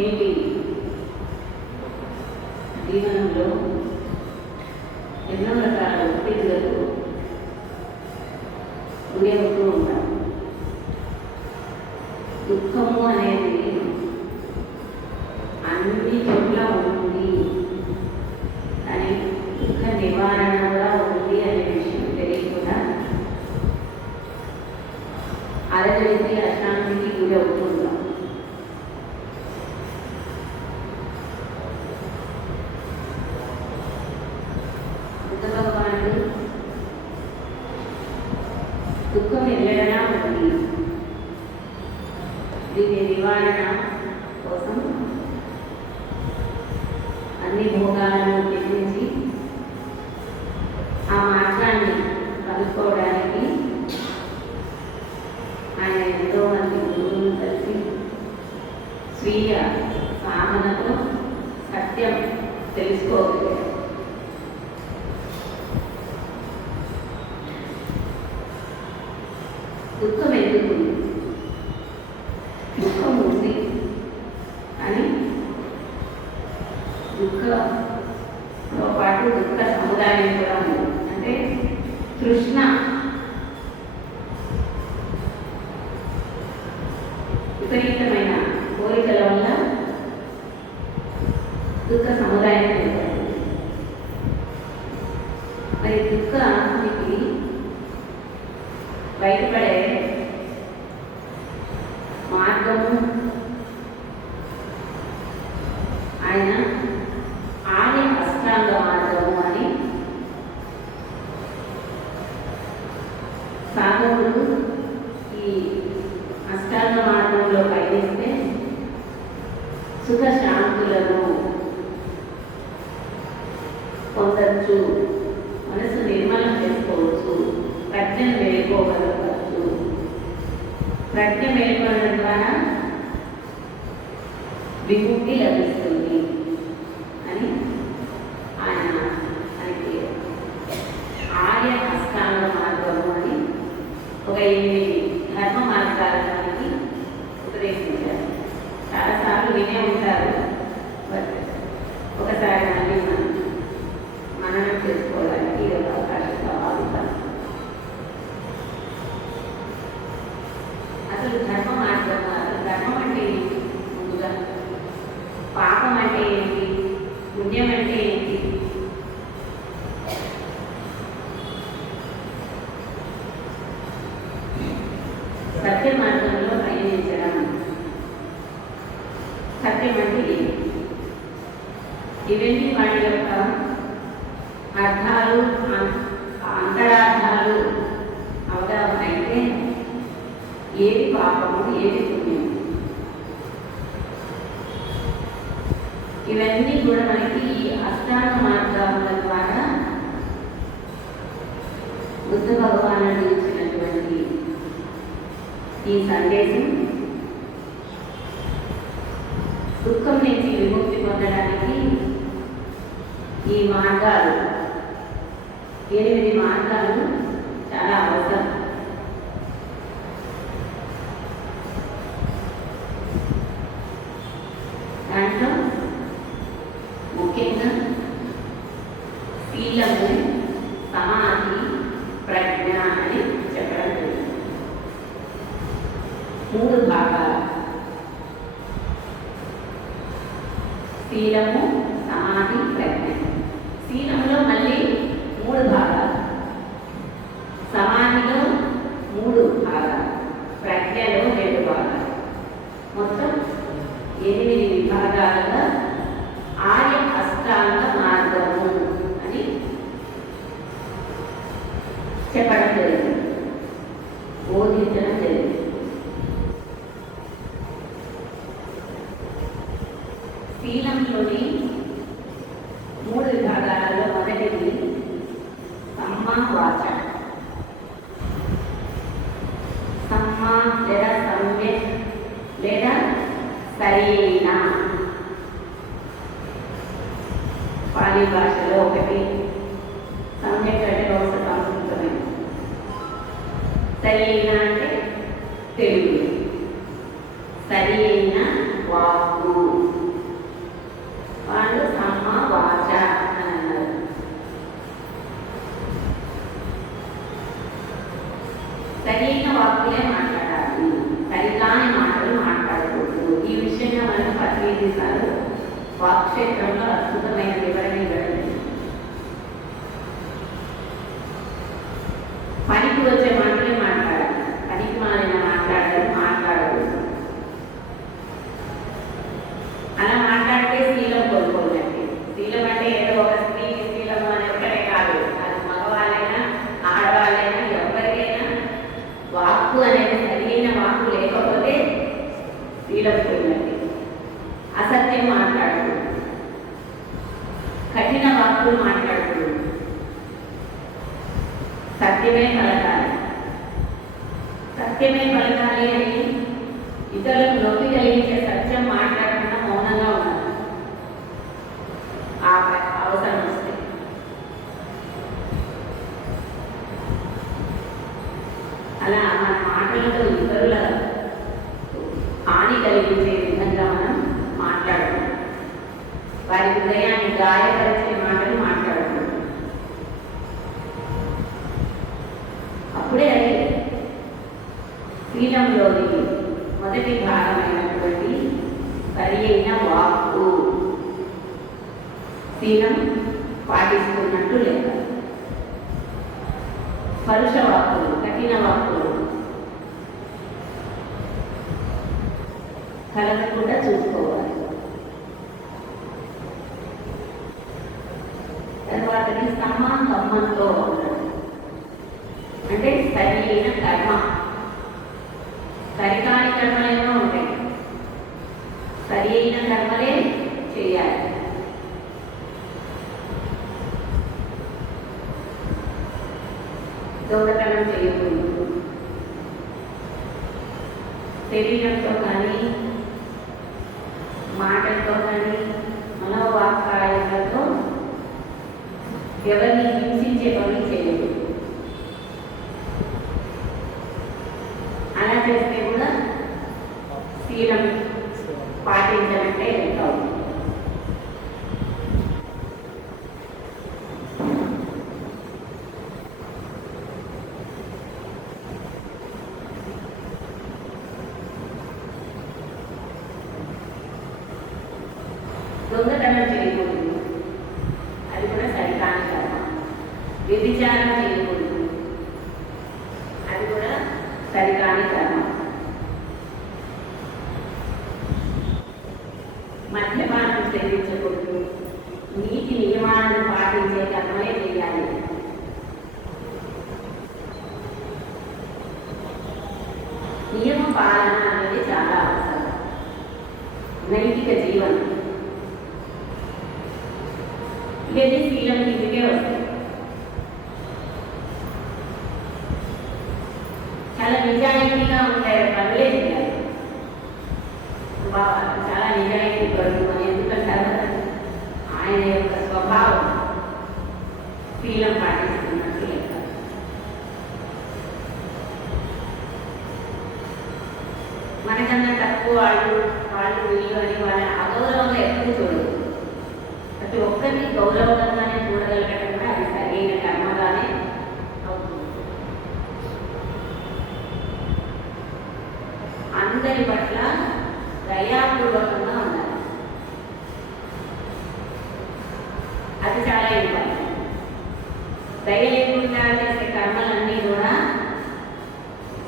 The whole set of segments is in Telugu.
నేటి జీవనంలో ఎన్నో రకాల ఒత్తిడులకు గురవుతూ ఉంటాం. దుఃఖము అనేది అన్ని చోట్ల ఉంటుంది, కానీ దుఃఖ నివారణగా ఉంది అనే విషయం తెలియకుండా అరగలిసి అశాంతికి గురి అవుతుంటాం. బుద్ధ భగవానుడు దుఃఖం ఎల్లడనా ఉంది, దీని నివారణ కోసం అన్ని భోగాలను త్యజించి ఆ మార్గాన్ని కలుసుకోవడానికి ఆయన ఎంతో మంది గురువులను కలిసి స్వీయ సాధనతో సత్యం తెలుసుకోగలిగారు. దుఃఖం ఎందుకు? దుఃఖం ఉంది అని దుఃఖంతో పాటు దుఃఖ సముదాయం కూడా ఉంది. అంటే తృష్ణ, విపరీతమైన కోరికల వల్ల దుఃఖ సముదాయం ఏర్పడుతుంది. మరి దుఃఖానికి బయటపడే మార్గము ఆయన ఆర్య అష్టాంగ మార్గము అని సాధకుడు ఈ అష్టాంగ మార్గంలో పయనిస్తే సుఖ శాంతులను పొందచ్చు, మనసు నిర్మలం చేసుకోవచ్చు, ప్రజ్ఞను మేలుకోగలగచ్చు. ప్రజ్ఞ మేలుకోవడం ద్వారా విముక్తి లభిస్తుంది అని ఆయన మనకి ఆర్య అష్టాంగ మార్గము అని ఒక 8 ధర్మ మార్గాలకి ఉపదేశించారు. చాలాసార్లు వినే ఉంటారు, బట్ ఒకసారి మళ్ళీ మననం చేసుకోవడానికి ఇది ఒక అవకాశంగా భావిస్తాను. అసలు ధర్మ మార్గం, అసలు ధర్మం అంటే ఏంటి? ముందుగా పాపం అంటే ఏంటి? పుణ్యం అంటే ఏంటి? సత్య మార్గంలో ప్రయాణించడం. సత్యం అంటే ఏంటి? ఇవన్నీ వాటి యొక్క అర్థాలు, అంతరార్థాలు అవగాహన అయితే ఏది పాపము, ఏది పుణ్యం, ఇవన్నీ కూడా మనకి ఈ అష్టాంగ మార్గాల ద్వారా బుద్ధ భగవానుడు ఇచ్చినటువంటి ఈ సందేశం దుఃఖం నుంచి విముక్తి పొందడానికి ఈ మార్గాలు, 8 మార్గాలు చాలా అవసరం. దాంట్లో ముఖ్యంగా శీలము, సమాధి, ప్రజ్ఞ అని చెప్పడం జరిగింది. 3 భాగాలు: శీలము, సమాధి, ప్రజ్ఞ. శీలంలో మళ్ళీ 3 భాగాలు, సమాధిలో 3 భాగాలు, ప్రజ్ఞలో 2 భాగాలు, మొత్తం 8 విభాగాలుగా ఆర్య అష్టాంగ మార్గము అని చెప్పడం జరిగింది, బోధించడం జరిగింది. శీలంలోని 3 విభాగాలలో మొదటిది సమ్మా వాచ. సమ్మా లేదా సమ్యక్ లేదా సరైన, పాలి భాషలో ఒకటి, సమ్యక్ అంటే ఒక సంస్కృతమే, సరైన అంటే తెలుగు, సరైన వాక్కు. సరైన వాక్కులే మాట్లాడాలి, సరికాని మాటలు మాట్లాడకూడదు. ఈ విషయంగా మనం పత్రిక సార్ వాక్క్షేత్రంలో అద్భుతమైన వివరణ ఇవ్వడం. పనికి వచ్చే మాటలే మాట్లాడాలి, పనికి మాలిన మాట్లాడదు. అలా మాట్లాడితే శీలం కోల్పోదండి. శీలం అంటే ఏదో ఒక స్త్రీ శీలం అని ఒక్కటే కాదు, అది మగవాళ్ళైనా ఆడవాళ్ళైనా ఎవరికైనా వాక్కు అనేది సరైన వాక్కు లేకపోతే శీలం పోయిందండి. అసత్యం మాట్లాడదు, కఠిన వాక్కులు మాట్లాడదు, సత్యమే పలకాలి. సత్యమే పలకాలి అని ఇతరులకు నొప్పి కలిగించే సత్యం మాట్లాడకుండా మౌనంగా ఉండాలి. ఆ అవసరం వస్తే అలా మన మాటలతో ఇతరుల హాని కలిగించే విధంగా మనం మాట్లాడదు. వారి హృదయాన్ని గాయపరిచే మాటలు మాట్లాడదు. అప్పుడే అది శీలంలోని మొదటి భాగమైనటువంటి సరి అయిన వాక్కు, శీలం పాటిస్తున్నట్టు లేక పరుష వాక్కులు, కఠిన వాక్కులు కలగకుండా చూసుకోవాలి. తర్వాతకి సమాకమ్మంతో అంటే సరి అయిన కర్మ. సరికాని కర్మలేమో ఉంటాయి, సరి అయిన కర్మలే చేయాలి. దొంగతనం చేయకూడదు. శరీరంతో కానీ మాటలతో కానీ మనోవాక్కాయాలతో ఎవరిని హింసించే పని చేయకూడదు. అలా చేస్తే కూడా శీలం పాటించాలంటే ఎంత అవుతుంది. దొంగతనం చేయకూడదు, అది కూడా సరికాని కర్మ. వ్యభిచారం చేయకూడదు, అది కూడా సరికాని కర్మ. మద్యపానం సేవించకూడదు, నీతి నియమాలను పాటించే కర్మలే చేయాలి. నియమ పాలన అనేది చాలా అవసరం. నైతిక జీవనం ఇదే శీలం కిందకే వస్తుంది. చాలా నిజాయితీగా ఉంటాయి పనులే చేయాలి. చాలా నిజాయితీ పడుతుంది. ఎందుకంటారు ఆయన యొక్క స్వభావం శీలం పాటిస్తున్నట్టు లెక్క. మనకన్నా తక్కువ వాళ్ళు వీళ్ళు అని వాళ్ళ అగౌరవంగా ఎప్పుడు చూడదు. ప్రతి ఒక్కరిని గౌరవంగానే చూడగలగడం కూడా అది సరైన కర్మగానే అవుతుంది. అందరి పట్ల దయాపూర్వకంగా ఉండాలి, అది చాలా ఇంపార్టెంట్. దయ లేకుండా చేసే కర్మలన్నీ కూడా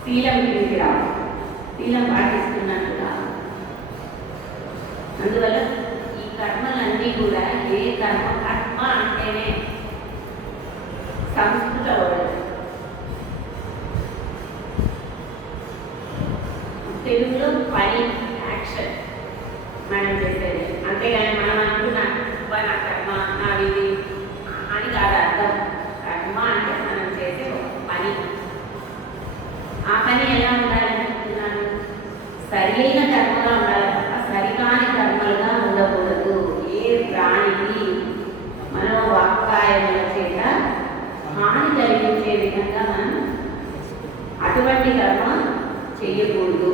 శీలం కిందికి రావు, శీలం పాటిస్తున్నట్టు కాదు. అందువల్ల ఈ కర్మలన్నీ కూడా ఏ కర్మ అంటేనే సంస్కృత వర్డ్. తెలుగులో పని, యాక్షన్ మనం చేసేది. అంతేగాని మనం అనుకున్న నా కర్మ నా విధి అని కాదు అర్థం. కర్మ అంటే మనం చేసే పని. ఆ పని ఎలా ఉండాలని చెప్తున్నాను? సరైన కర్మగా ఉండాలి తప్ప సరికాని కర్మలుగా ఉండకూడదు. ఏ ప్రాణికి మనోవాక్కాయముల చేత హాని కలిగించే విధంగా మనం అటువంటి కర్మ చేయకూడదు.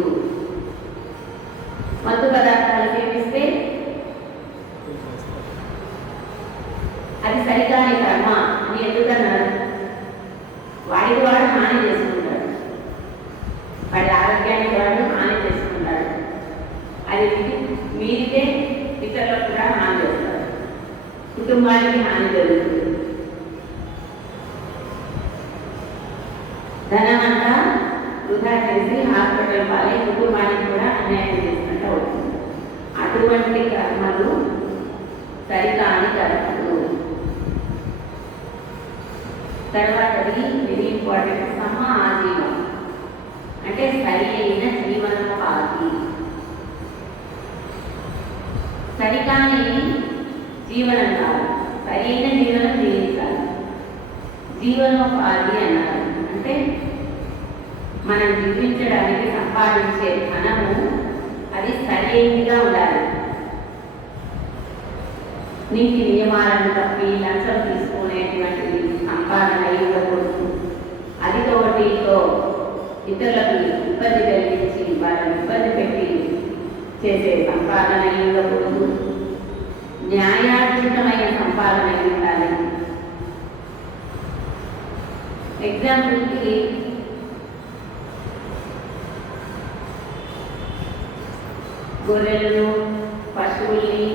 మత్తు పదార్థాలు సేవిస్తే అది సరికాని కర్మ అని ఎందుకన్నారు? వాడికి వాడు హాని చేసుకుంటాడు. కుటుంబానికి హాని జరుగుతుంది. ధనమంతా వృధా చేసి హాస్పిటల్ పాలై కుటుంబానికి కూడా అన్యాయం చేసినట్టు అవుతుంది. అటువంటి కర్మలు సరికాని కర్మలు. తర్వాతది వెరీ ఇంపార్టెంట్, ఆజీవం అంటే సరి అయిన జీవనోపాధి. సరికాని జీవనం కాదు, సరి అయిన జీవనం జీవించాలి. జీవనోపాధి అన్నారు అంటే మనం జీవించడానికి సంపాదించే ధనము అది సరైనదిగా ఉండాలి. నీతి నియమాలను తప్పి లంచం తీసుకునేటువంటి సంపాదన ఇవ్వకూడదు. అధిక వడ్డీతో ఇతరులకు ఇబ్బంది కలిగించి వాళ్ళని ఇబ్బంది పెట్టి చేసే సంపాదన ఇవ్వకూడదు. న్యాయార్జితమైన సంపాదన ఉండాలి. ఎగ్జాంపుల్కి గొర్రెలను, పశువుల్ని,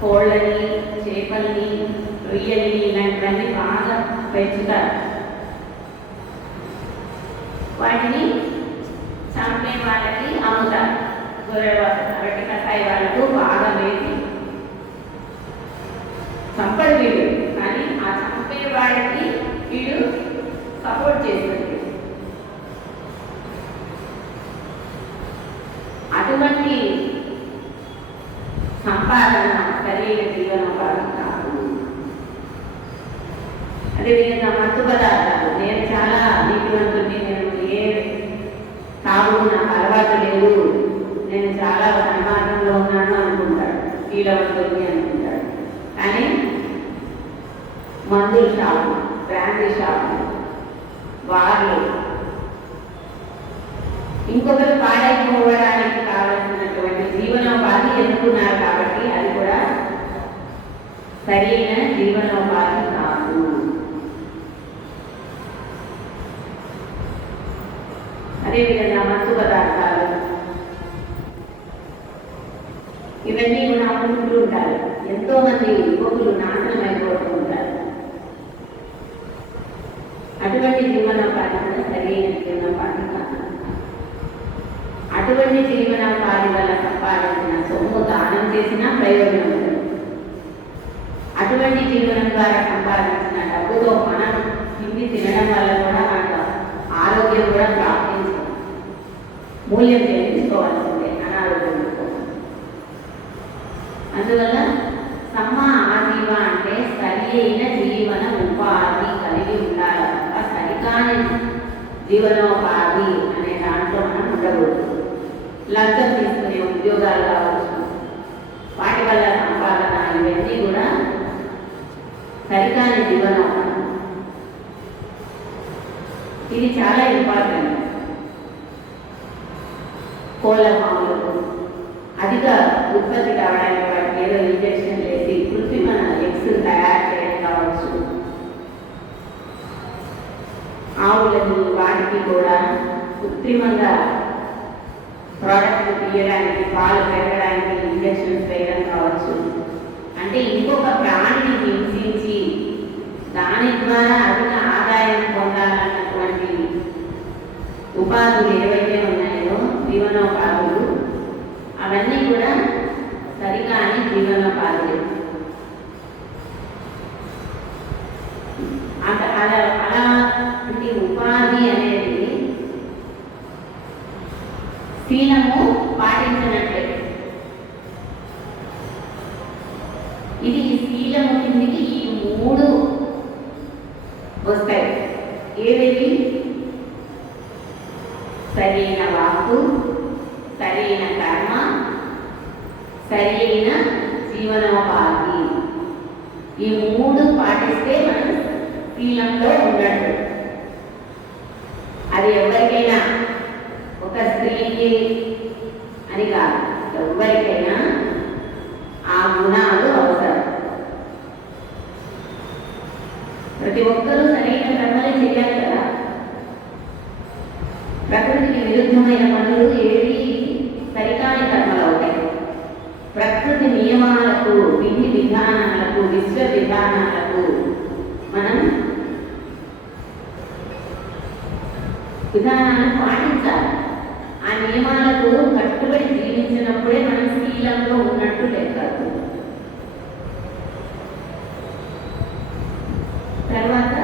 కోళ్ళని, చేపల్ని, రొయ్యల్ని ఇలాంటివన్నీ బాగా పెంచుతారు. వాటిని చంపే వాళ్ళకి అమ్ముతారు. గొర్రెల అరటి కసాయి వాళ్ళకు బాగా వేసి చంపడు వీడు, కానీ ఆ చంపే వాడికి వీడు సపోర్ట్ చేస్తుంది. అటువంటి సంపాదన సరైన జీవనోపాధి కాదు. అదేవిధంగా మత్తు పదార్థాలు, నేను చాలా నీతివంతుని, నేను ఏ తాగు నాకు అలవాటు లేదు, నేను చాలా సన్మార్గంలో ఉన్నాను అనుకుంటాడు, శీలవంతుని అనుకుంటాడు. కానీ మందుల షాపు, బ్రాండీ షాపు, బార్లు, ఇంకొకరు పాడైపోవడానికి కావలసినటువంటి జీవనోపాధి ఎన్నుకున్నారు కాబట్టి అది కూడా సరైన జీవనోపాధి కాదు. అదేవిధంగా మత్తు పదార్థాలు ఇవన్నీ మనం అమ్ముకుంటూ ఉంటారు. ఎంతో మంది యువకులు నాశనం అయిపోతూ ఉంటారు. అటువంటి జీవనోపాధి కూడా సరైన జీవనోపాధి కాదు. అటువంటి జీవనోపాధి వల్ల సంపాదించిన సొమ్ము దానం చేసినా ప్రయోజనం ఉండదు. అటువంటి జీవనం ద్వారా సంపాదించిన డబ్బుతో మనం తిండి తినడం వల్ల కూడా మనకు ఆరోగ్యం కూడా ప్రాప్తించదు. మూల్యం చెల్లించుకోవాల్సిందే అనారోగ్యం. అందువల్ల ఆజీవ అంటే సరి అయిన జీవన ఉపాధి కలిగి ఉండాలి తప్ప సరికాని జీవనోపాధి అనే దాంట్లో మనం ఉండకూడదు. లంచం తీసుకునే ఉద్యోగాలు కావచ్చు, వాటి వల్ల సంపాదన, ఇవన్నీ కూడా సరికాని జీవనోపాధి. ఇది చాలా ఇంపార్టెంట్. కోళ్ళ ఫామ్లకు అధిక ఉత్పత్తి కావడానికి వాటికి ఏదో ఇంజక్షన్ వేసి కృత్రిమ ఎగ్స్ తయారు చేయడం కావచ్చు. ఆవులను వాటికి కూడా కృత్రిమంగా ప్రోడక్ట్ తీయడానికి, పాలు పెరగడానికి ఇంజక్షన్స్ వేయడం కావచ్చు. అంటే ఇంకొక ప్రాణిని హింసించి దాని ద్వారా అధిక ఆదాయం పొందాలన్నటువంటి ఉపాధులు ఏవైతే ఉన్నాయో జీవనోపాధులు, అవన్నీ కూడా సరికాని జీవనోపాధులు. అలాంటి ఉపాధి అనేది శీలము పాటించినట్లే. ఇది శీలము కిందికి ఈ 3 వస్తాయి. ఏవేవి? సరైన వాక్కు, సరైన కర్మ, సరైన జీవనోపాధి. ఈ 3 పాటిస్తే మనం శీలంలో ఉన్నట్టు. అది ఎవరికైనా, ఒక స్త్రీకి అని కాదు, ఎవరికైనా ఆ గుణాలు అవసరం. ప్రతి ఒక్కరూ సరైన కర్మలే చేయాలి కదా. ప్రకృతికి విరుద్ధమైన పనులు ఏవి సరికాని కర్మలు అవుతాయి. ప్రకృతి నియమాలకు నియమాలకు, విధి విధానాలకు, విశ్వ విధానాలకు మనం విధానాలను పాటించాలి. ఆ నియమాలకు కట్టుబడి జీవించినప్పుడే మనం శీలంలో ఉన్నట్టు లెక్క. తర్వాత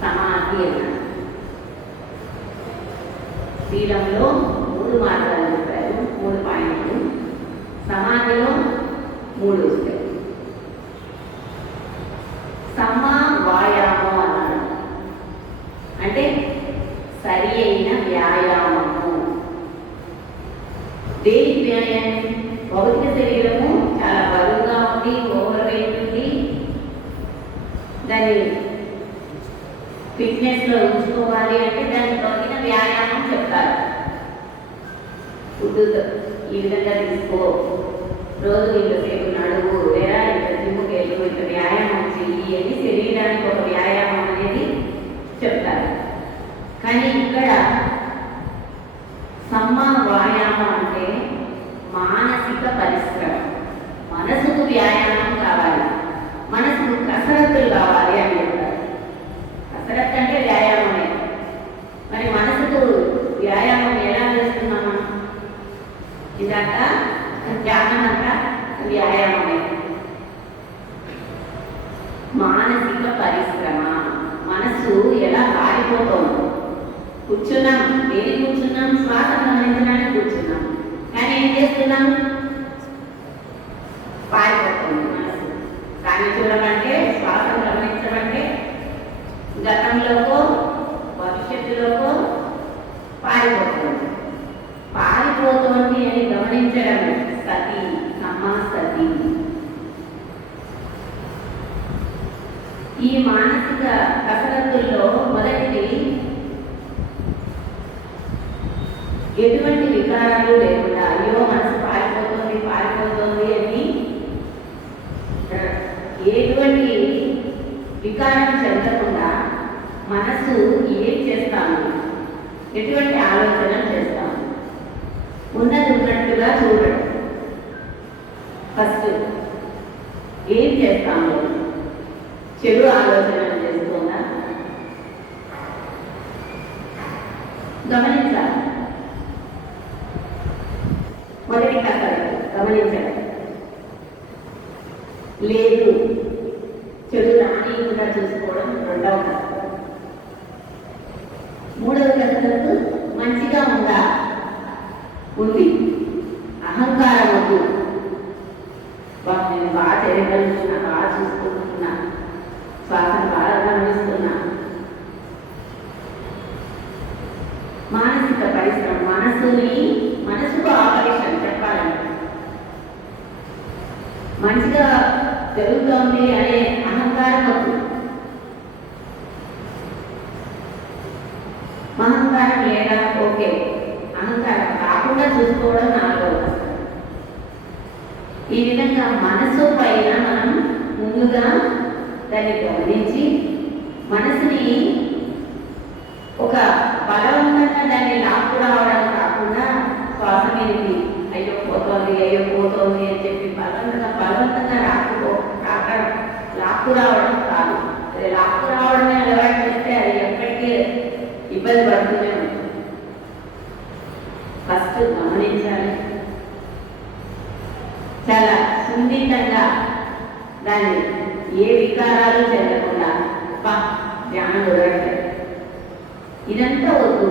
సమాధి అన్నారు. శీలంలో 3 మార్గాలు చెప్పారు, 3 పాయింట్లు. సమాధిలో 3 వస్తాయి. వాయామం అన్నారు, అంటే సరి అయిన వ్యాయామము. దేనికి వ్యాయామం? భౌతిక శరీరము చాలా బరువుగా ఉంది, ఓవర్ వెయిట్ ఉంది, దాన్ని ఫిట్నెస్లో ఉంచుకోవాలి అంటే దానికి తగిన వ్యాయామం చెప్తారు. ఫుడ్ ఈ విధంగా తీసుకో, రోజు ఇంతసేపు నడువు, లేదా ఇంత జిమ్ముకి వెళ్ళు, ఇంత వ్యాయామం చెయ్యి అని శరీరానికి ఒక వ్యాయామం అనేది చెప్తారు. కానీ ఇక్కడ వ్యాయామం అంటే మానసిక పరిశ్రమ. మనసుకు వ్యాయామం కావాలి, మనసుకు కసరత్తులు కావాలి అని చెప్తారు. కసరత్తు అంటే వ్యాయామమే. మరి మనసుకు వ్యాయామం ఎలా చేస్తున్నామా? ఇందాక ధ్యానం అంతా వ్యాయామమే. మానసిక పరిశ్రమ, మనసు ఎలా కాలిపోతుంది. కూర్చున్నాం, దేని కూర్చున్నాం? శ్వాస గమనించడానికి కూర్చున్నాం. కానీ ఏం చేస్తున్నాం? పారిపోతుంది మనసు. దాన్ని చూడమంటే, శ్వాస గమనించమంటే గతంలోకో భవిష్యత్తులోకో పారిపోతుంది. పారిపోతుంది అని గమనించడం సతి, సతి. ఈ మానసిక కసరత్తుల్లో మొదటిది ఎటువంటి వికారాలు లేకుండా, అయ్యో మనసు పారిపోతుంది అని ఎటువంటి వికారం చెందకుండా మనసు ఏం చేస్తాము, ఎటువంటి ఆలోచన చేస్తాము, ఉన్నది ఉన్నట్టుగా చూడడం. ఫస్ట్ ఏం చేస్తాము? చెడు ఆలోచనలు చేస్తుందా గమనించాలి. మొదటి కసరత్తు గమనించడం. లేదు, చెడు రానికుండా చూసుకోవడం రెండవ కసరత్తు. మూడవ కసరత్తు మంచిగా ఉందా? ఉంది. అహంకారం వద్దు. నేను బాగా చేయగలుగుతున్నా, బాగా చూసుకుంటున్నా, శ్వాసను బాగా గమనిస్తున్నా. మానసిక పరిశ్రమ, మనసుకు ఆపరేషన్ చెప్పాలంటే మంచిగా జరుగుతోంది అనే అహంకారం వద్దు. అహంకారం లేదా? ఓకే, అహంకారం కాకుండా చూసుకోవడం నాలుగవ. ఈ విధంగా మనసు పైన మనం ముందుగా దాన్ని గమనించి మనసుని ఒక బలవంతంగా దాన్ని లాక్కు రావడం కాకుండా, శ్వాస మీదకి అయ్యో పోతోంది అని చెప్పి బలవంతంగా లాక్కు రావడం కాదు. అది లాక్కు రావడమే అలవాటు చేస్తే అది ఎప్పటికీ ఇబ్బంది పడుతూనే ఉంటుంది. ఫస్ట్ గమనించాలి, చాలా సున్నితంగా దాన్ని ఏ వికారాలు చెందకుండా ధ్యానం కుదరట్లేదు. ఇదంతా వద్దు,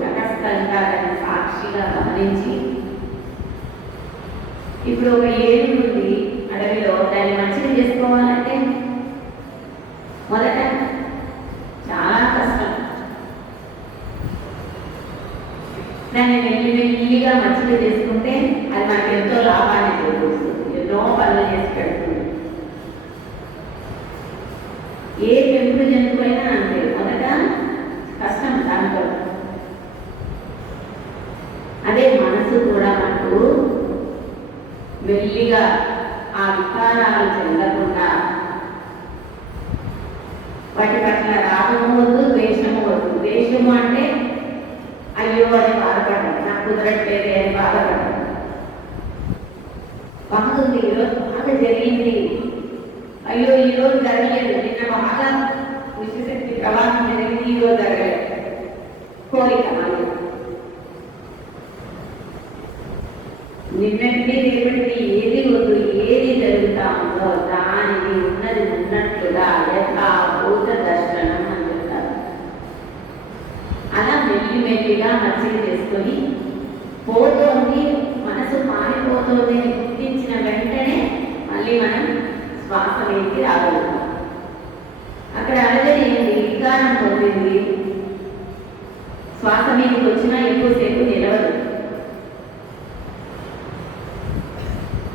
తటస్థంగా దాన్ని సాక్షిగా గమనించి, ఇప్పుడు ఒక ఏడు ఉంది అడవిలో, దాన్ని మంచిగా చేసుకోవాలంటే మొదట చాలా కష్టం. దాన్ని మెల్లిగా మంచిగా చేసుకుంటే అది మనకు ఎంతో లాభాన్ని చేకూరుస్తుంది, ఎన్నో పనులు చేసి పెడుతుంది. ఏ పెంపుడు జంతువైనా అంతే, మొదట కష్టం దాంట్లో. అదే మనసు కూడా మనకు మెల్లిగా ఆ వికారాలు చెందకుండా, వాటి పట్ల రాగము వద్దు, ద్వేషము వద్దు. ద్వేషము అంటే అయ్యో అని బాధపడ్డాను, నాకు కుదరట్లేదే అని బాధపడ్డాను. బాగుంది, ఈరోజు బాగా జరిగింది, అయ్యో ఈరోజు జరగలేదు, నిన్న బాగా విశ్వశక్తి ప్రవాహం జరిగింది, ఈరోజు జరగలేదు. కోరిక మళ్ళీ నిన్నటి రేపటి ఏది వద్దు, ఏది జరుగుతా ఉందో దానిని ఉన్నది ఉన్నట్లుగా యథాభూత దర్శనం అని చెప్తారు. అలా మెల్లిమెల్లిగా మచ్చిక చేసుకొని పోతోంది, మనసు మారిపోతుంది అని గుర్తించిన వెంటనే మళ్ళీ మనం శ్వాస మీదకి రాగలుగుతాం. అక్కడ అలజడి ఏంటి, వికారం పొందింది, శ్వాస మీదకి వచ్చినా ఎక్కువసేపు నిలవదు.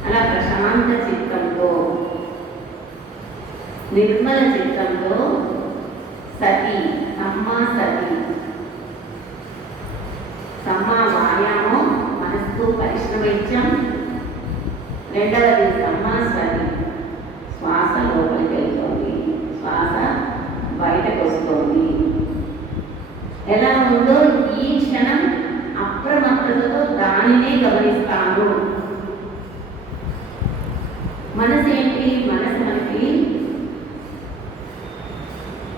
అలా ప్రశాంత చిత్తంతో, నిర్మల చిత్తంతో సతి, సమ్మా సతి, సమ్మా వ్యాయామం, మనస్సు పరిశ్రమించం. రెండవది సమ్మా సతి, శ్వాస లోపలికి వెళ్తుంది, శ్వాస బయటకు వస్తుంది. ఎలా ఉందో ఈ క్షణం అప్రమత్తతతో దానినే గమనిస్తాను. మనసు ఏంటి, మనసు మనకి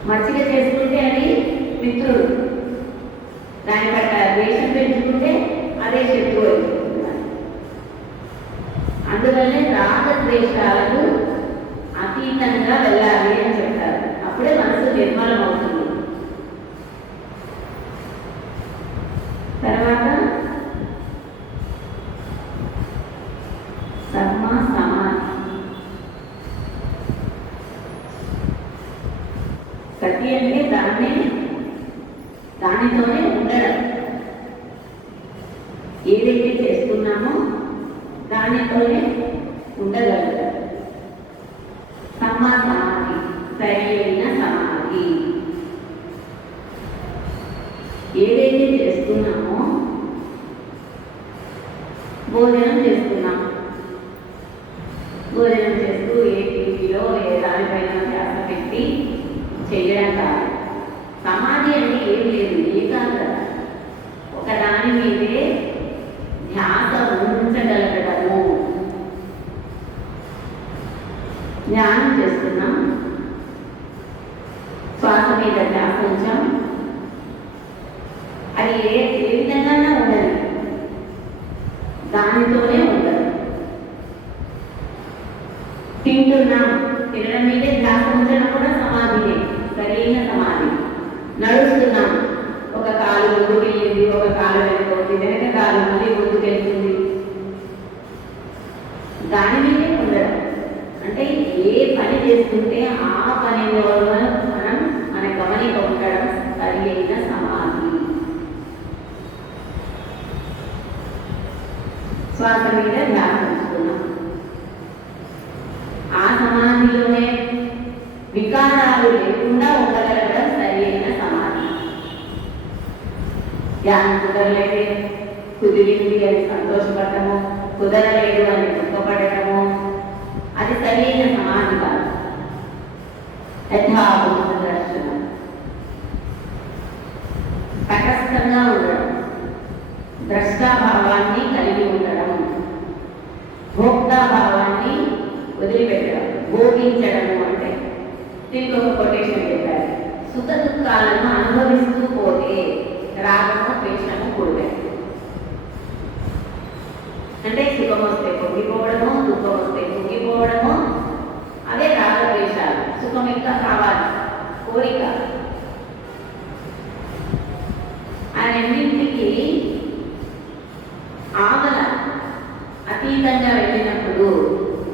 మచ్చిక చేసుకుంటే అది మిత్రుడు, దాని పట్ల ద్వేషం పెంచుకుంటే అదే శత్రువు అయిపోతుంది. అందువల్లే రాగద్వేషాలకు అతీతంగా వెళ్ళాలి అని చెప్తారు. అప్పుడే మనసు నిర్మలం అవుతుంది. తర్వాత సమ్మా సమాధి. సతి అంటే దానితోనే ఉండడం, ఏదైతే చేస్తున్నామో దానితోనే ఉండగలగడం. సమ్మా సమాధి, సరైన సమాధి. ఏదైతే చేస్తున్నామో, భోజనం చేస్తున్నాం, భోజనం చేస్తూ ఏ టీవీలో ఏ దానిపైన ధ్యాస పెట్టి చేయడం కాదు. సమాధి అంటే ఏం లేదు, ఏకాగ్రత, ఒకదాని మీదే ధ్యాస ఉంచగలగడము. ధ్యానం చేస్తున్నాం, శ్వాస మీద ధ్యాస ఉంచాం, అది ఏ విధంగా ఉండదు, దానితోనే ఉండదు. తింటున్నాం, తినడం మీదే ధ్యాస ఉంచడం కూడా సమాధినే, సరైన సమాధి. నడుస్తున్నాం, ఒక కాలు ముందుకెళ్ళింది, ఒక కాలు వెళ్ళిపోతుంది, వెనక కాలు మళ్ళీ ముందుకెళ్తుంది, దాని మీదే ఉండడం. అంటే ఏ పని చేస్తుంటే ఆ పనిలో మనం మన గమనిక ఉండడం సరైన సమాధి. శ్వాస మీద ధ్యాస ఉంచుతున్నాం, ఆ సమాధిలోనే వికారాలు లేకుండా ఉండగలగడం సరైన సమాధి. ధ్యానం కుదరలేదే, కుదిరింది అని సంతోషపడటము, కుదరలేదు అని దుఃఖపడటము, అది సరైన సమాధి కాదు. యథాభూత దర్శనం, తటస్థంగా ఉండడం, ద్రష్టాభావాన్ని కలిగి ఉండడం, భోక్తాభావాన్ని వదిలిపెట్టడం. భోగించడము అంటే దీనికి ఒక కొటేషన్ చెప్పారు, సుఖ దుఃఖాలను అనుభవిస్తూ పోతే రాగము ద్వేషము కూడదు. అంటే సుఖం వస్తే పొంగిపోవడము, దుఃఖం వస్తే పొంగిపోవడము, అదే రాగద్వేషాలు. సుఖం ఇంకా కావాలి, కోరిక. ఆ రెండింటికి ఆగల అతీతంగా వెళ్ళినప్పుడు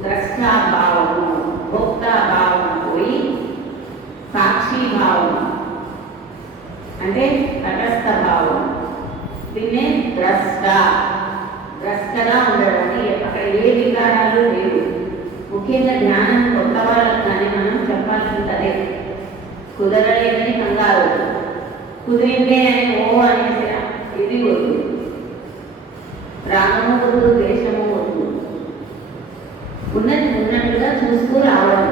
ద్రష్టాభావము, భోక్తాభావం పోయి సాక్షిభావం అంటే తటస్థ భావం. దీన్నే ద్రష్టగా ఉండడానికి అక్కడ ఏ వికారాలు లేవు. ముఖ్యంగా ధ్యానం కొత్త వాళ్ళకి కానీ మనం చెప్పాల్సింది అదే, కుదరలేదని కంగారు, కుదిరిందే అని ఓ అనేసి ఇది వద్దు, రాగము వద్దు, ద్వేషము వద్దు, ఉన్నది ఉన్నట్టుగా చూస్తూ రావడం.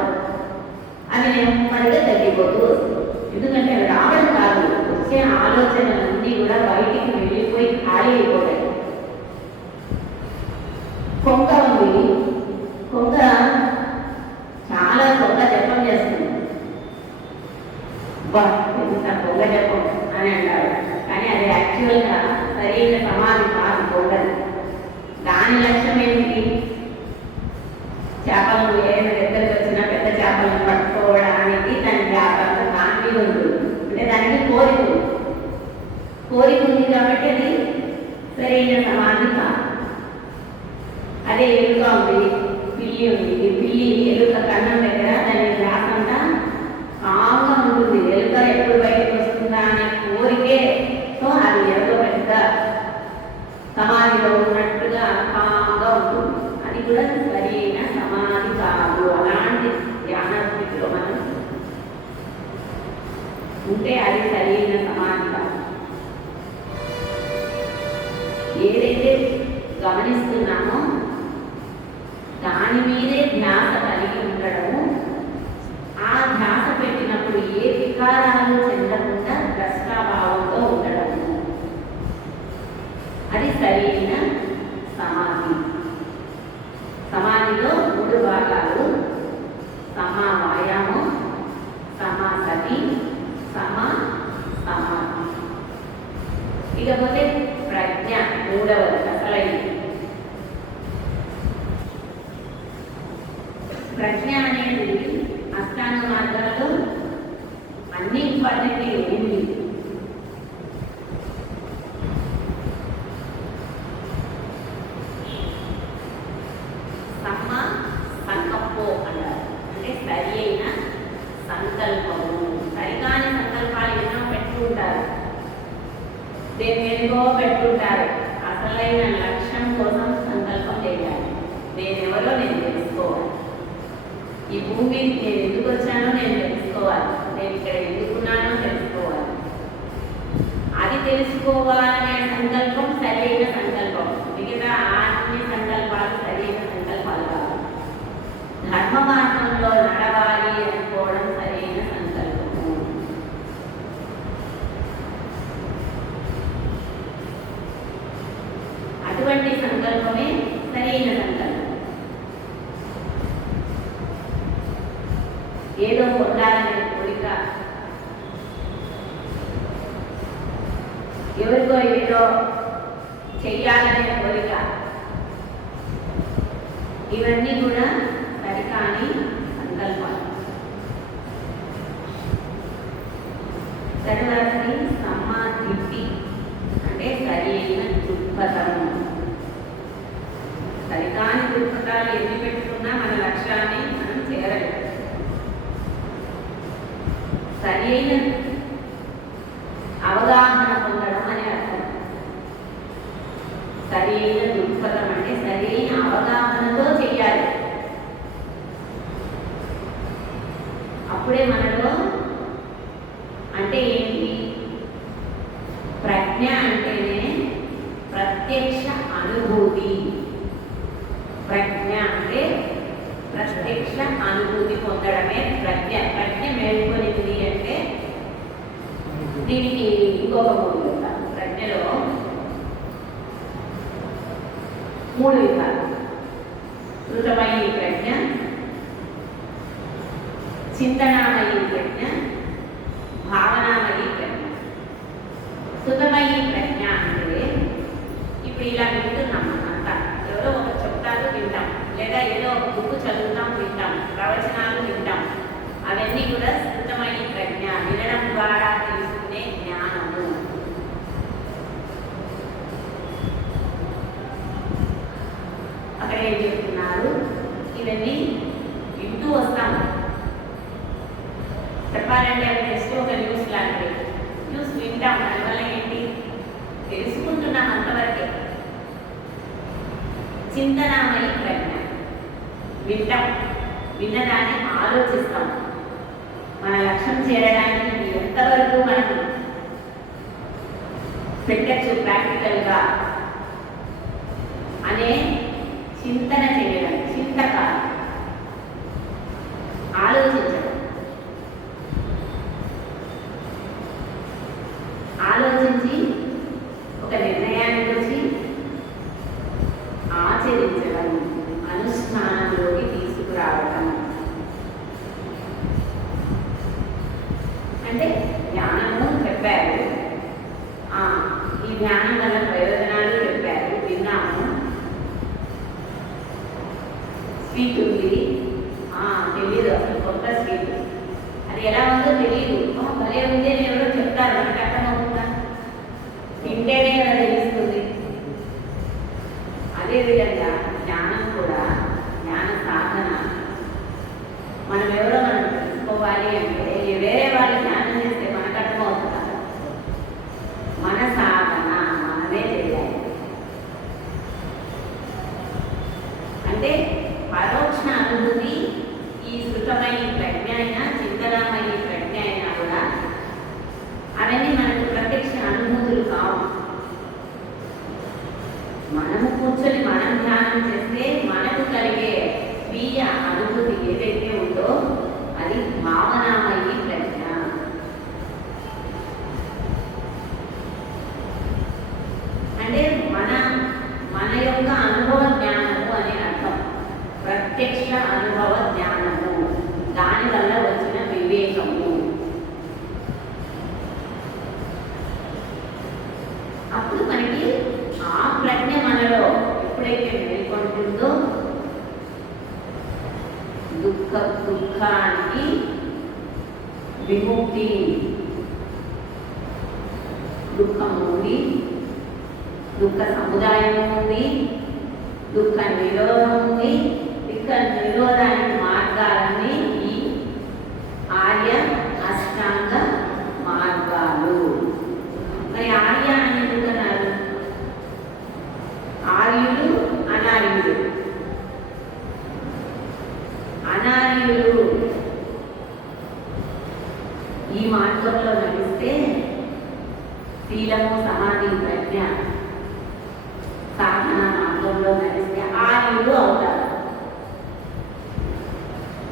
అది నెమ్మదిగా తగ్గిపోతూ వస్తుంది. ఎందుకంటే అవి రావడం కాదు, వచ్చే ఆలోచనలన్నీ కూడా బయటికి వెళ్ళిపోయి ఖాళీ అయిపోతాయి. కొంత ఉంది కొంగ చాలా కొంగ జపం చేస్తుంది. ఎంత కొంగ జపం అని అంటారు. కానీ అది యాక్చువల్గా సరైన సమాధి కాదు కొంగది. దాని లక్ష్యం ఏమిటి? చేపలను ఏదైనా దగ్గరికి వచ్చినా పెద్ద చేపలను పట్టుకోవడానికి దాని వ్యాపారం దాని ఉంటుంది. అంటే దానికి కోరిక ఉంది కాబట్టి అది సరైన సమాధి కాదు. అదే ఎలుక ఉంది, పిల్లి ఉంది. పిల్లి ఎలుక కన్నం దగ్గర దాని వ్యాసంతా కాంగా ఉంటుంది. ఎలుక ఎప్పుడు బయటకు వస్తుందా అనే కోరికేతో అది ఏదో పెద్ద సమాధిలో ఉన్నట్టుగా కాంగా ఉంటుంది. అది కూడా సరైన సమాధి కాదు. అలాంటి ధ్యాన స్థితిలో మనం ఉంటే అది సరైన సమాధి కాదు. ఏదైతే గమనిస్తున్నామో దాని మీదే ధ్యాస కలిగి ఉండడము, ఆ ధ్యాస పెట్టినప్పుడు ఏ వికారాలు చెందకుండా ద్రష్టాభావంతో ఉండడము, అది సరైన సమాధి. సమాధిలో 3 భాగాలు: సమా వాయామం, సమా సతి, సమా సమాధి. ఇకపోతే ప్రజ్ఞ, 3వది అసలైనది. ప్రజ్ఞ అనేది అష్టాంగ మార్గాల్లో అన్ని ఇంపార్టెంట్ ఏంటి? సమ్మ సంకల్పో అంటారు. అంటే సరి అయిన సంకల్పము. సరికాని సంకల్పాలు ఎన్నో పెట్టుకుంటారు, దేనికో పెట్టుకుంటారు. అసలైన లక్ష్యం కోసం సంకల్పం చేయాలి. నేనెవరో నేను తెలుసుకోవాలి. ఈ భూమి మీద నేను ఎందుకు వచ్చానో నేను తెలుసుకోవాలి. నేను ఇక్కడ ఎందుకున్నానో తెలుసుకోవాలి. అది తెలుసుకోవాలనే సంకల్పం సరైన సంకల్పం. మిగతా అన్ని సంకల్పాలు సరైన సంకల్పాలు కాదు. ధర్మ మార్గంలో నడవాలి అనుకోవడం సరైన సంకల్పము. అటువంటి సంకల్పమే సరైన సంకల్పం. ఏదో పొందాలనే కోరిక, ఎవరికో ఏదో చెయ్యాలనే కోరిక, ఇవన్నీ కూడా సరికాని సంకల్పాలు. తర్వాతది సమాధి, అంటే సరైన దృక్పథం. సరికాని దృక్పథాలు ఎన్ని పెట్టుకున్నా మన లక్ష్యాన్ని మనం చేరలేము. సరైన అవగాహన పొందడం అని అర్థం. సరైన దృక్పథం అంటే సరైన అవగాహనతో చెయ్యాలి. అప్పుడే మనలో అంటే ఏంటి? ప్రజ్ఞ అంటేనే ప్రత్యక్ష అనుభూతి. ప్రజ్ఞ అంటే ప్రత్యక్ష అనుభూతి పొందడమే ప్రజ్ఞ. ప్రజ్ఞ మేల్కొనింది అంటే దీనికి ఇంకొక 3 విధాలు. ప్రజ్ఞలో 3 విధాలు: శృతమయీ ప్రజ్ఞ, చింతనామయీ ప్రజ్ఞ, భావనామయీ ప్రజ్ఞ. శృతమయీ ప్రజ్ఞ అంటే ఇప్పుడు ఇలా వింటున్నాం అంతా. ఎవరో ఒక చెప్తారు, వింటాం. లేదా ఏదో ఒక బుక్ చదువుతాం, వింటాం. ప్రవచనాలు వింటాం. అవన్నీ కూడా శృతమయీ ప్రజ్ఞ, వినడం ద్వారా తెలుసుకునే జ్ఞానము. అక్కడ ఏం చెప్తున్నారు? ఇవన్నీ వింటూ వస్తాం. చెప్పాలంటే అవి జస్ట్ ఒక న్యూస్ లాంటివి. న్యూస్ వింటాం. దానివల్ల ఏంటి? తెలుసుకుంటున్నాం అంతవరకే. చింతనామయీ ప్రజ్ఞ, వింటాం. విన్నదాన్ని ఆలోచిస్తాం. మన లక్ష్యం చేరడానికి ఎంతవరకు మనం పెట్టచ్చు ప్రాక్టికల్గా అనే చింతన చేయడం. చింతకాలం ఆలోచించడం. ఆలోచించి ఒక నిర్ణయానికి వచ్చి ఆచరించడం, అనుష్ఠానంలోకి అంటే ధ్యానము చెప్పారు, ఈ ధ్యానం వల్ల ప్రయోజనాలు చెప్పారు, విన్నాము. స్వీట్ ఉంది, తెలియదు అసలు కొత్త స్వీట్, అది ఎలా ఉందో తెలియదు, భలే ఉంది అని ఎవరో చెప్తారు, మనకు అర్థమవుతుందా? తింటేనే కదా తెలుస్తుంది. అదేవిధంగా జ్ఞానం కూడా, జ్ఞాన సాధన మనం ఎవరో మనం తెలుసుకోవాలి అంటే వేరే వాళ్ళు జ్ఞానం చేస్తే మనకు అర్థమవుతుందా? మన సాధన మనమే చేయాలి. అంటే పరోక్ష అనుభూతి, ఈ శృతమైన ప్రజ్ఞ అయినా చింతనమైన ప్రజ్ఞ అయినా కూడా అవన్నీ మనకు ప్రత్యక్ష అనుభూతులు కావు. మనము కూర్చొని మనం ధ్యానం చేస్తే మనకు కలిగే స్వీయ అనుభూతి ఏదైతే ఉందో అది భావనామయ్యి ప్రజ్ఞ. అంటే మన యొక్క అనుభవ జ్ఞానము అనే అర్థం, ప్రత్యక్ష అనుభవ జ్ఞానము, దానివల్ల వచ్చిన వివేకము. అప్పుడు మనకి ఆ ప్రజ్ఞ మనలో ఎప్పుడైతే మేల్కొంటుందో దుఃఖానికి విముక్తి, దుఃఖం ఉంది, దుఃఖ సముదాయం ఉంది, దుఃఖ నిరోధం ఉంది. దుఃఖ నిరోధానికి మార్గాలన్నీ ఈ ఆర్య అష్టాంగ మార్గాలు. మరి ఆర్య అని ఎందుకన్నారు? ఆర్యులు అనార్యులు. అనార్యులు ఈ మార్గంలో నడిస్తే శీలము సమాధి ప్రజ్ఞ సాధన మార్గంలో నడిస్తే ఆర్యులు అవుతారు.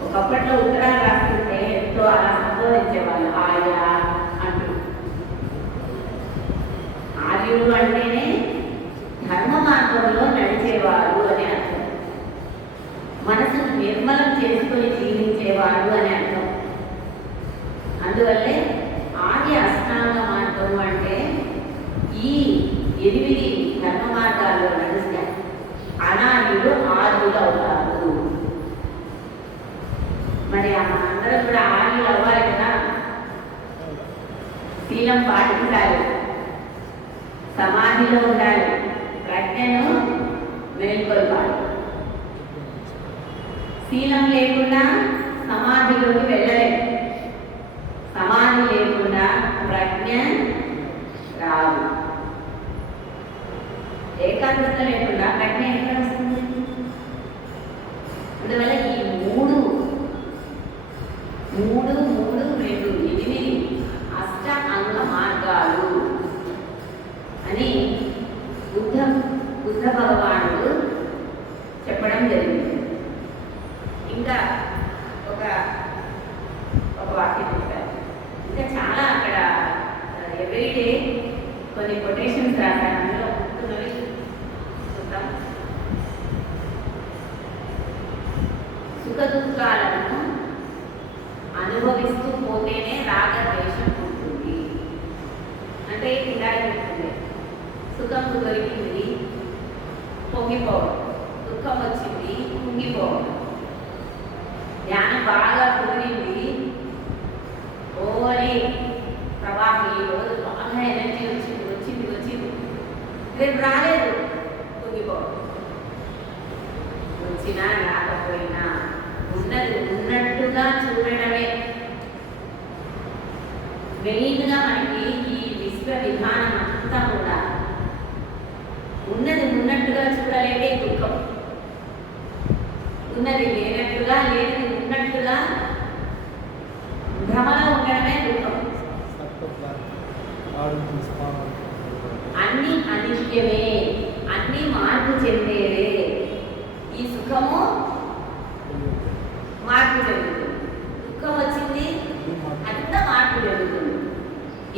ఒకప్పట్లో ఉత్తరాలు రాస్తుంటే ఎంతో అలా సంబోధించేవాళ్ళు ఆర్య అంటూ. ఆర్యులు అంటేనే ధర్మ మార్గంలో నడిచేవారు అని అర్థం, మనసును నిర్మలం చేసుకొని జీవించేవారు అని అర్థం. అందువల్లే ఆర్య అష్టాంగ మార్గం అంటే ఈ 8 ధర్మ మార్గాల్లో నడిస్తే అనార్యులు ఆర్యులు అవుతారు. మరి మనందరం కూడా ఆర్యులు అవ్వాలి కదా, శీలం పాటించాలి, సమాధిలో ఉండాలి, ప్రజ్ఞను మేల్కొల్పాలి. శీలం లేకుండా సమాధిలోకి వెళ్ళలేదు, సమాధి లేకుండా ప్రజ్ఞ రాదు, ఏకాగ్రత లేకుండా ప్రజ్ఞ ఎక్కడ వస్తుంది? అందువల్ల ఈ మూడు 8 అష్ట అంగ మార్గాలు అని బుద్ధ భగవానుడు చెప్పడం జరిగింది. ఇంకా ఒక వాక్యం చెప్పారు. ఇంకా చాలా అక్కడ ఎవ్రీడే కొన్ని కొటేషన్స్ రాశారు, అందులో గుర్తున్నవి చూద్దాం. సుఖ దుఃఖాలను అనుభవిస్తూ పోతేనే రాగద్వేషం ఉంటుంది. అంటే ఇలా చెప్తుంది, సుఖం దొరికింది పొంగిపోవడం, దుఃఖం వచ్చింది కుంగిపోవడం, ధ్యానం బాగా కుదిరింది ఓరి ప్రవాహం, ఈ రోజు బాగా ఎనర్జీ వచ్చింది రేపు రాలేదు కుంగిపోవడం. వచ్చినా రాకపోయినా ఉన్నది ఉన్నట్టుగా చూడడమే మెయిన్గా. మనకి ఈ విశ్వ విధానం అంతా కూడా ఉన్నది ఉన్నట్టుగా చూడలేదే దుఃఖం, ఉన్నది లేనట్టుగా లేనిది ఉన్నట్టుగా భ్రమలో ఉండడమే దుఃఖం. అన్ని అనిత్యమే, అన్ని మార్పు చెందేవే. ఈ సుఖము మార్పు జరుగుతుంది, దుఃఖం వచ్చింది అంత మార్పు జరుగుతుంది,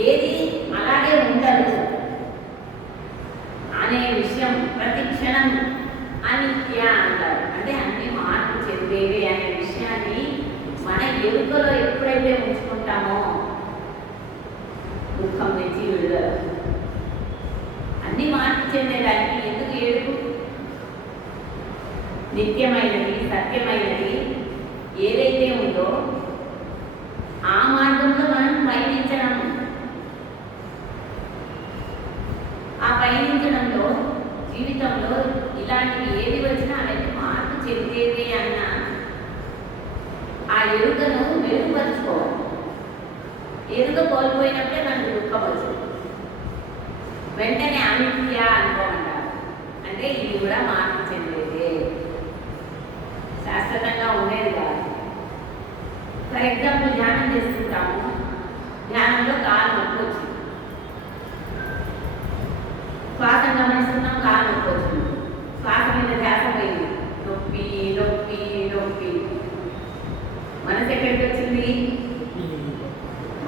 ఏది అలాగే ఉండదు అనే విషయం ప్రతి క్షణం అనిత్య అంటారు. అంటే అన్ని మార్పు చెందేవి అనే విషయాన్ని మన ఎరుకలో ఎప్పుడైతే ఉంచుకుంటామో ఎరుక కోల్పోయినప్పుడే మనకు దుఃఖం వచ్చింది. వెంటనే అనిత్య అనుకోమంటారు. అంటే ఇది కూడా మార్పు చెందేదే, శాశ్వతంగా ఉండేది కాదు. ఫర్ ఎగ్జాంపుల్ ధ్యానం చేసుకుంటాము, ధ్యానంలో కాలు నొప్పి వచ్చింది, శ్వాస గమనిస్తున్నాం, కాలు నొప్పి వచ్చింది, శ్వాస మీద ధ్యాస పోయింది, నొప్పి నొప్పి నొప్పి. మనసు ఎక్కడికి వచ్చింది?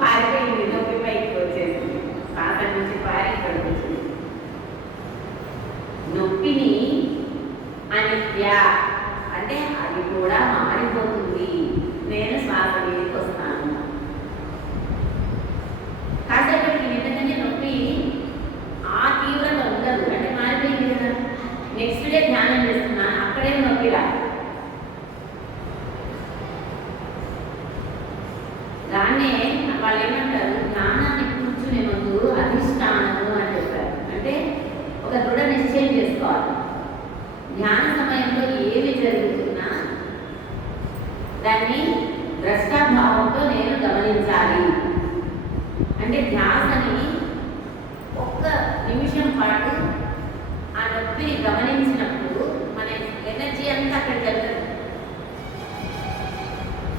పారిపోయింది, నొప్పి పైకి వచ్చేసింది, శ్వాస నుంచి పారి ఇక్కడికి వచ్చింది. నొప్పిని అనిత్య అంటే అది కూడా మారిపోతుంది, నేను శ్వాస మీదకి వస్తాను. కాసేపటికి నిజంగానే నొప్పి ఆ తీవ్రత ఉండదు, అంటే మారిపోయింది కదా. నెక్స్ట్ డే ధ్యానం చేస్తున్నాను, అక్కడే నొప్పి రాదు. దాన్నే వాళ్ళు ఏమంటారు, జ్ఞానాన్ని కూర్చునే ముందు అధిష్టానము అని చెప్పారు. అంటే ఒక దృఢ నిశ్చయం చేసుకోవాలి. ధ్యాన సమయంలో ఏమి జరుగుతున్నా దాన్ని ద్రష్టాభావంతో నేను గమనించాలి. అంటే ధ్యాసని ఒక్క నిమిషం పాటు ఆ నొప్పిని గమనించినప్పుడు మన ఎనర్జీ అంతా అక్కడికి వెళ్తుంది.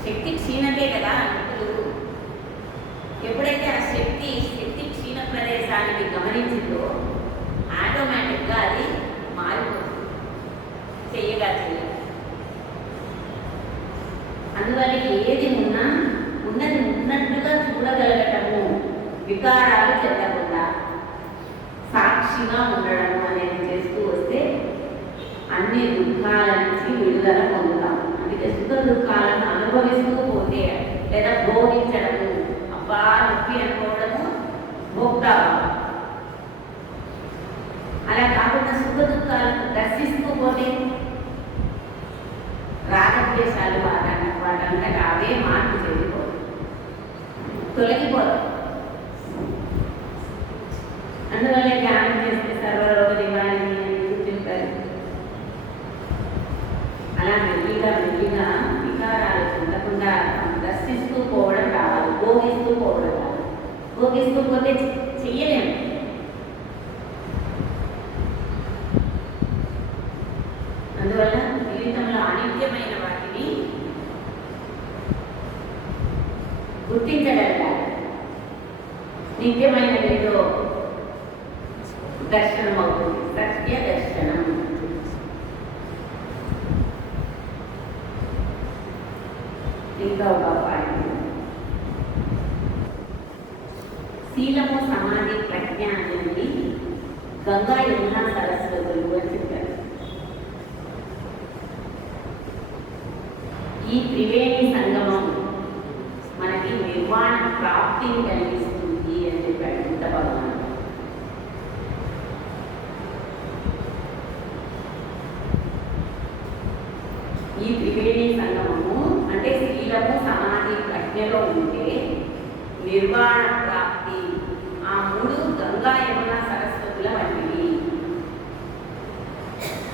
శక్తి క్షీణతే కదా నొప్పులు. ఎప్పుడైతే ఆ శక్తి క్షీణ ప్రదేశానికి గమనించిందో ఆటోమేటిక్గా అది మారిపోతుంది, చెయ్యగా చెయ్యాలి. అందువల్ల ఏది ఉన్నా ఉన్నది ఉన్నట్టుగా చూడగలగటము, వికారాలు చెందకుండా సాక్షిగా ఉండడము అనేది చేస్తూ వస్తే అన్ని దుఃఖాల నుంచి విడుదల పొందుతాం. అందుకే సుఖ దుఃఖాలను అనుభవిస్తూ పోతే లేదా భోగించడము, అబ్బా నొప్పి అనుకోవడము భోక్తా. అలా కాకుండా సుఖ దుఃఖాలను దర్శిస్తూ పోతే రాగద్వేషాలు వాటంతట అవే మార్పు చెందిపోతాయి, తొలగిపోతాయి. అందువల్ల ధ్యానం చేస్తే సర్వరోగ నివారణ అని కూర్చుంటారు. అలా మెల్లిగా వికారాలు చెందకుండా దర్శిస్తూ పోవడం రావాలి, భోగిస్తూ పోవడం రావాలి. భోగిస్తూ పోతే చెయ్యలేము. అందువల్ల జీవితంలో అనిత్యమైన వాటిని గుర్తించగలగాలి. నిత్యమైనదేదో దర్శనం అవుతుంది, సత్య దర్శనం. ఇంకా ఒక పాయింట్, శీలము సమాధి ప్రజ్ఞ అనేది గంగా యమున సరస్వతులు అని చెప్పారు. ఈ త్రివేణి సంగమం మనకి నిర్వాణ ప్రాప్తిని కలిగిస్తుంది అని చెప్పాడు బుద్ధ భగవానుడు. ఈ త్రివేణి సంగమము అంటే శీలము సమాధి ప్రజ్ఞలో ఉంటే నిర్వాణ ప్రాప్తి. ఆ మూడు గంగా యమున సరస్వతుల వంటివి.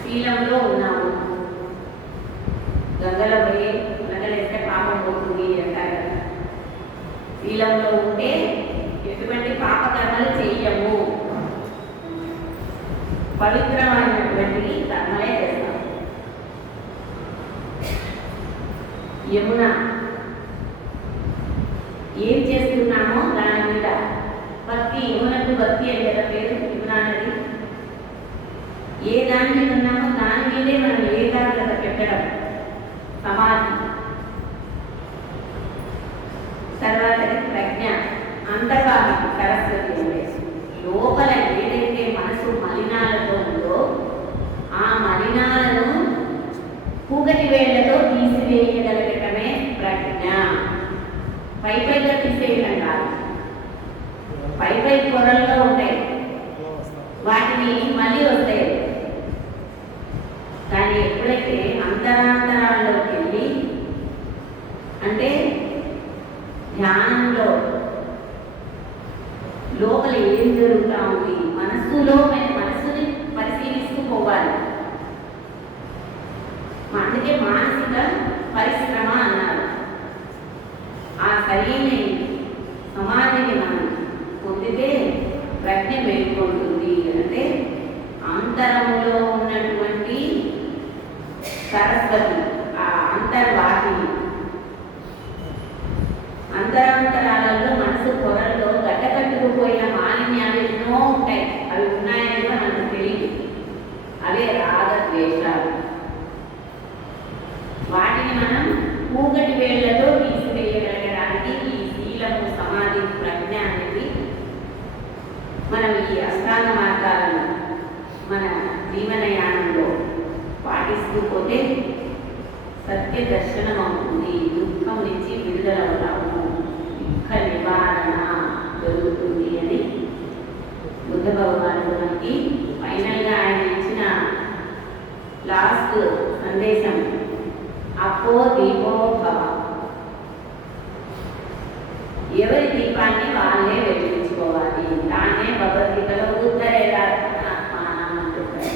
శీలంలో ఉన్నాము, గంగలో పోయి నగలేస్తే పాపం పోతుంది అంటారు కదా. శీలంలో ఉంటే ఎటువంటి పాపకర్మలు చెయ్యము, పవిత్రమైనటువంటి కర్మలే చేస్తాం. యమున ఏం చేస్తున్నామో దాని మీద భక్తి, యమునకు భక్తి అని కదా పేరు. యమున అనేది ఏ దాని మీద ఉన్నామో దాని మీదే మనం ఏకాగ్రత పెట్టడం సమాధి. తర్వాత ప్రజ్ఞ, అంతర్వాహిని సరస్వతి అంటే లోపల ఏదైతే మనసు మలినాలతో ఉందో ఆ మలినాలను కూగటి వేళ్లతో తీసివేయగలగటమే ప్రజ్ఞ. పైగా తీసేయడం కాదు, పై పొరల్లో ఉంటాయి, వాటిని మళ్ళీ వస్తాయి. కానీ ఎప్పుడైతే అంతరాంతరాల్లోకి వెళ్ళి అంటే ధ్యానంలో లోపల ఏం జరుగుతూ ఉంది, మనస్సుని పరిశీలిస్తూ పోవాలి. అందుకే మానసిక పరిశ్రమ అన్నారు. ఆ సరైన సమాజ మనం ఈ అష్టాంగ మార్గాలను మన జీవనయానంలో పాటిస్తూ పోతే సత్య దర్శనం అవుతుంది, దుఃఖం నుంచి విడుదలవుతాము, దుఃఖ నివారణ జరుగుతుంది అని బుద్ధ భగవానుడు మనకి ఫైనల్గా ఆయన ఇచ్చిన లాస్ట్ సందేశం అపో దీపో భవ. ఎవరి దీపాన్ని వాళ్ళే వెలిగించుకోవాలి. దాన్నే భగవద్గీతలో ఉద్ధరేదాత్మానం అంటున్నారు.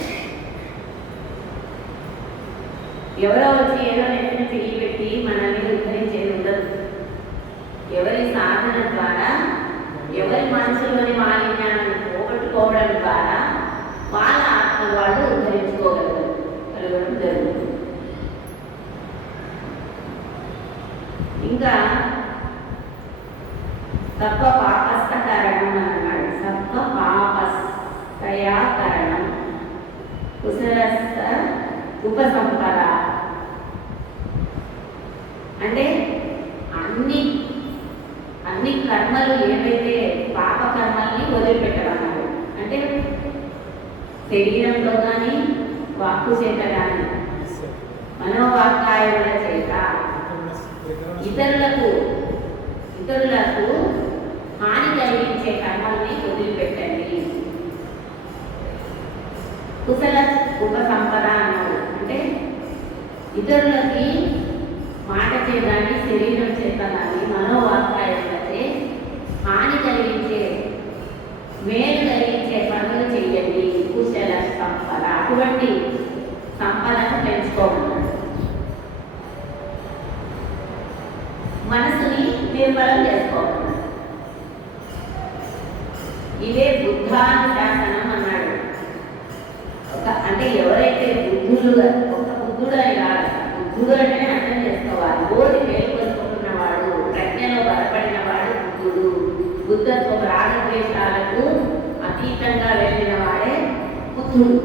ఎవరో వచ్చి ఏదో నెత్తిన చెయ్యి పెట్టి మనల్ని ఉద్ధరించేది ఉండదు. ఎవరి సాధన ద్వారా, ఎవరి మనసులోని మాలిన్యాన్ని పోగొట్టుకోవడం ద్వారా వాళ్ళ ఆత్మ వాళ్ళు ఉద్ధరించుకోగలగడం జరుగుతుంది. ఇంకా సత్వ పాపస్థ కారణం అన్నాడు. సత్వ పాపస్థయా కారణం కుశలస్థ ఉపసంపద అంటే అన్ని కర్మలు ఏవైతే పాప కర్మల్ని వదిలిపెట్టమన్నాడు. అంటే శరీరంలో కానీ, వాక్కు చేత కానీ, మనోవాక్కాయముల చేత ఇతరులకు హాని కలిగించే కర్మల్ని వదిలిపెట్టండి. కుశల ఉపసంపద అన్నాడు. అంటే ఇతరులకి మాట చేత కానీ, శరీరం చేత కానీ, మనోవాక్కాయములచే హాని కలిగించే, మేలు కలిగించే పనులు చెయ్యండి. కుశల సంపద, అటువంటి సంపదను పెంచుకోమన్నాడు. మనసుని నిర్మలం చేసుకోమన్నాడు. ఇదే బుద్ధానుశాసనం అన్నాడు. అంటే ఎవరైతే ఒక బుద్ధుడు అని కాదు, బుద్ధుడు అంటే అర్థం చేసుకోవాలి. బోధి మేల్కొల్పుకున్నవాడు, ప్రజ్ఞలో బలపడిన వాడు బుద్ధుడు. బుద్ధత్వ రాగద్వేషాలకు అతీతంగా వెళ్ళిన వాడే బుద్ధుడు.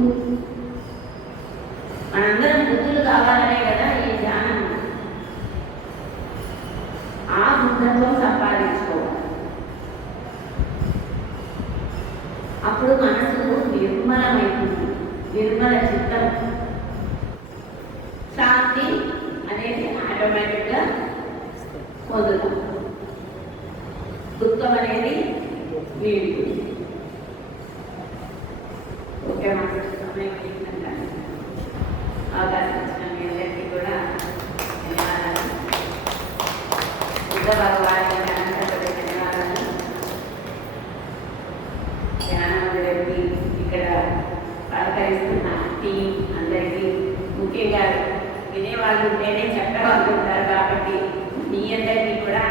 మనందరం బుద్ధులు కావాలనే కదా ఈ ధ్యానం. ఆ బుద్ధత్వం సంపాదించుకోవాలి. అప్పుడు మనసు నిర్మలమైతుంది. నిర్మల చిత్తం, శాంతి అనేది ఆటోమేటిక్గా పొందుతాం. దుఃఖం అనేది వీడుతుంది. ఓకే, మాకు సమయం కలిగిందంటే అవకాశం ఇచ్చిన మీ అందరికీ కూడా ధన్యవాదాలు. బుద్ధ భగవాన్ అనంతపడి ధన్యవాదాలు. ధ్యానమందిరంకి ఇక్కడ సహకరిస్తున్న టీం అందరికీ, ముఖ్యంగా వినేవాళ్ళు ఉంటేనే చక్కగా ఉంటారు కాబట్టి మీ అందరికీ కూడా